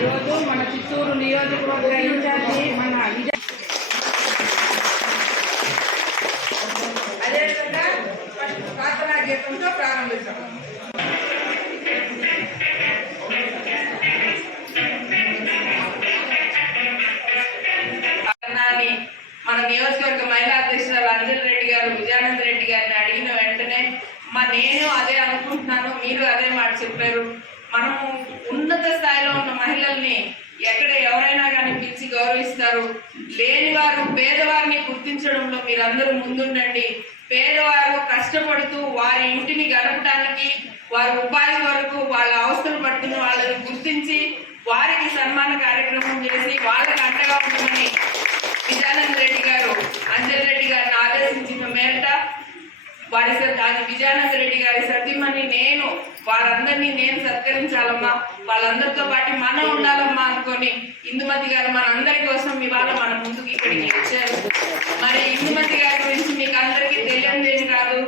ఈరోజు మన చిత్తూరు నియోజకవర్గ ఇన్ఛార్జి మన అదేవిధంగా ప్రార్థనా గీతంతో ప్రారంభిస్తాం. మన నియోజకవర్గ మహిళా అధ్యక్షురాలు అంజలి రెడ్డి గారు విజయానంద రెడ్డి గారిని అడిగిన వెంటనే నేను అదే అనుకుంటున్నాను, మీరు అదే మాట చెప్పారు. మనము ఉన్నత స్థాయిలో ఉన్న మహిళల్ని ఎక్కడ ఎవరైనా కానీ పిలిచి గౌరవిస్తారు. లేని వారు పేదవారిని గుర్తించడంలో మీరందరూ ముందుండండి. పేదవారు కష్టపడుతూ వారి ఇంటిని గడపడానికి, వారి ఉపాధి వరకు వాళ్ళ అవసరం పడుతున్న వాళ్ళని గుర్తించి వారికి సన్మాన కార్యక్రమం చేసి వాళ్ళకి అండగా ఉంటుందని విజయానంద రెడ్డి గారు అంజలి రెడ్డి గారిని ఆదేశించిన మేరట వారి విజయానంద రెడ్డి గారి సతీమణి నేను వాళ్ళందరినీ నేను సత్కరించాలమ్మా, వాళ్ళందరితో పాటు మనం ఉండాలమ్మా అనుకొని ఇందుమతి గారు మనందరి కోసం ఇవాళ మన ముందుకు ఇక్కడికి వచ్చారు. మరి ఇందుమతి గారి గురించి మీకు అందరికీ తెలియదేమి కాదు.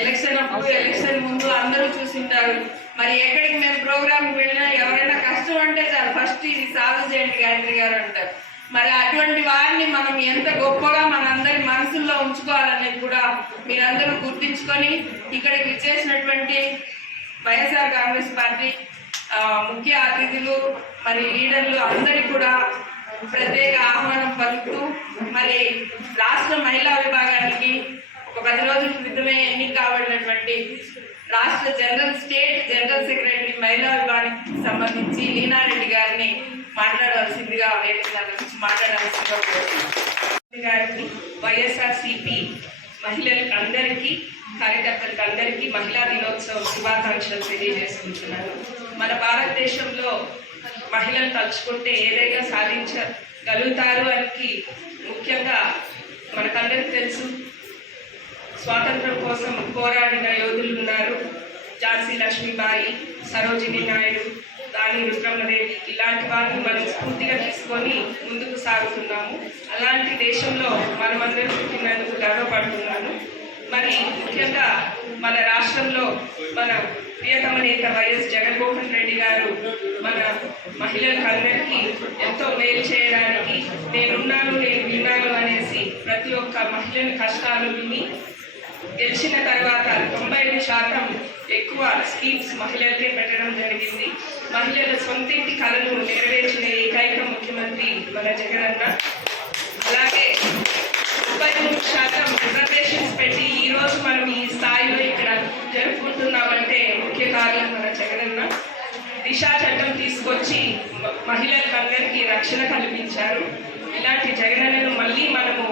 ఎలక్షన్ అప్పుడు ఎలక్షన్ ముందు అందరూ చూసింటారు. మరి ఎక్కడికి మేము ప్రోగ్రాంకి వెళ్ళినా ఎవరైనా కష్టం అంటే చాలు ఫస్ట్ ఇది సాధు చేయండి గాయత్రి గారు అంటారు. మరి అటువంటి వారిని మనం ఎంత గొప్పగా మనందరి మనసుల్లో ఉంచుకోవాలనేది కూడా మీరందరూ గుర్తించుకొని ఇక్కడికి విచ్చేసినటువంటి వైఎస్ఆర్ కాంగ్రెస్ పార్టీ ముఖ్య అతిథులు మరి లీడర్లు అందరికీ కూడా ప్రత్యేక ఆహ్వానం పలుకుతూ మరి రాష్ట్ర మహిళా విభాగానికి ఒక 10 రోజుల క్రితమే ఎన్నిక కాబడినటువంటి రాష్ట్ర స్టేట్ జనరల్ సెక్రటరీ మహిళా విభాగానికి సంబంధించి లీనారెడ్డి గారిని మాట్లాడవలసిందిగా మాట్లాడవలసిందిగా గారికి వైఎస్ఆర్సీపీ మహిళలకు అందరికీ కార్యకర్తలకు అందరికీ మహిళా దినోత్సవ శుభాకాంక్షలు తెలియజేసుకుంటున్నాను. మన భారతదేశంలో మహిళలు తలుచుకుంటే ఏదైనా సాధించగలుగుతారు అని ముఖ్యంగా మనకందరికీ తెలుసు. స్వాతంత్రం కోసం పోరాడిన యోధులు ఉన్నారు. ఝాన్సీ లక్ష్మీబాయి, సరోజిని నాయుడు, రాణి రుద్రమదేవి ఇలాంటి వారిని మనం స్ఫూర్తిగా తీసుకొని ముందుకు సాగుతున్నాము. అలాంటి దేశంలో మనమందరం పుట్టినందుకు గర్వపడుతున్నాను. మరి ముఖ్యంగా మన రాష్ట్రంలో మన ప్రియతమ నేత వైఎస్ జగన్మోహన్ రెడ్డి గారు మన మహిళలకు అందరికీ ఎంతో మేలు చేయడానికి నేను విన్నాను అనేసి ప్రతి ఒక్క మహిళల కష్టాలు విని గెలిచిన తర్వాత 95% ఎక్కువ స్కీమ్స్ మహిళలకే పెట్టడం జరిగింది. మహిళల సొంతింటి కళను నెరవేర్చిన ఏకైక ముఖ్యమంత్రి మన జగనన్న. అలాగే 33% రిజర్వేషన్స్ పెట్టి ఈరోజు మనం ఈ స్థాయిలో ఇక్కడ జరుపుకుంటున్నామంటే ముఖ్య కారణం మన జగనన్న. దిశా చట్టం తీసుకొచ్చి మహిళలకు అందరికీ రక్షణ కల్పించారు. ఇలాంటి జగనన్నను మళ్ళీ మనము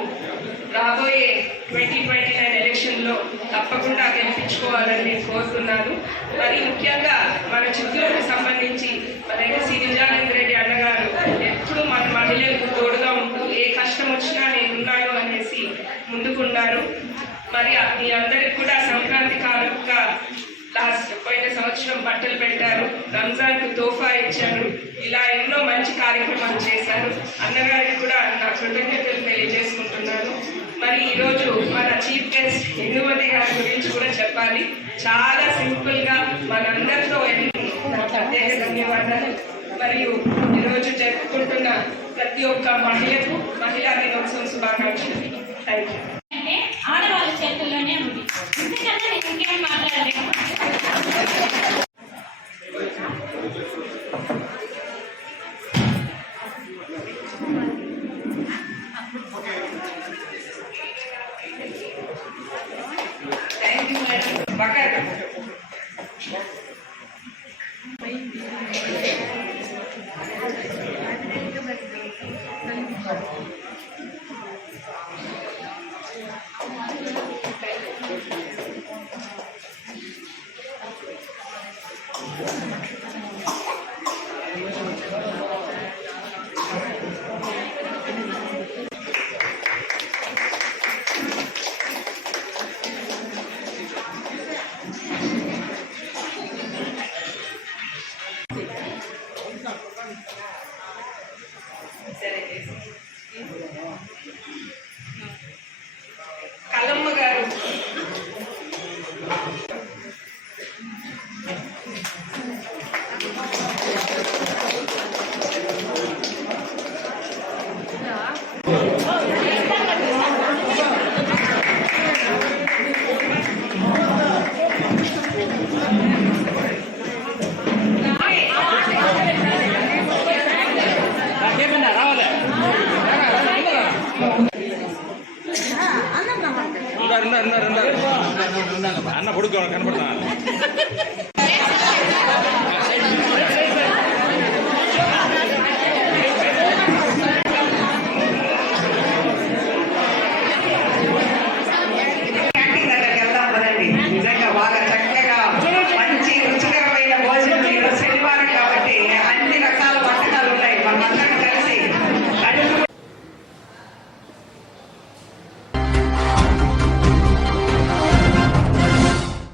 రాబోయే 2029 ఎలక్షన్లో తప్పకుండా గెలిపించుకోవాలని నేను కోరుతున్నాను. మరి ముఖ్యంగా మన చిత్తూరుకు సంబంధించి మన శ్రీ విజయానంద రెడ్డి అన్నగారు ఎప్పుడు మన మహిళలకు తోడుగా ఉంటూ ఏ కష్టం వచ్చినా నేనున్నాను అనేసి ముందుకున్నారు. మరి మీ అందరికి కూడా సంక్రాంతి కానుకగా పోయిన సంవత్సరం బట్టలు పెట్టారు, రంజాన్కు తోఫా ఇచ్చారు. ఇలా ఎన్నో మంచి కార్యక్రమాలు చేశారు. అన్నగారికి కూడా నా కృతజ్ఞతలు తెలియజేసుకుంటున్నాను. మరి ఈరోజు మన చీఫ్ గెస్ట్ ఇందుమతి గారి గురించి కూడా చెప్పాలి. చాలా సింపుల్గా మనందరితో ప్రత్యేక ధన్యవాదాలు. మరియు ఈరోజు జరుపుకుంటున్న ప్రతి ఒక్క మహిళకు మహిళా దినోత్సవం శుభాకాంక్షలు. Thank you. అంటే ఆడవాళ్ళ చేతుల్లోనే ఉంది. ఎందుకంటే నేను ఇంకేం మాట్లాడలేదు. కలమ్మ గారు, అన్న పొడుగు కనపడతా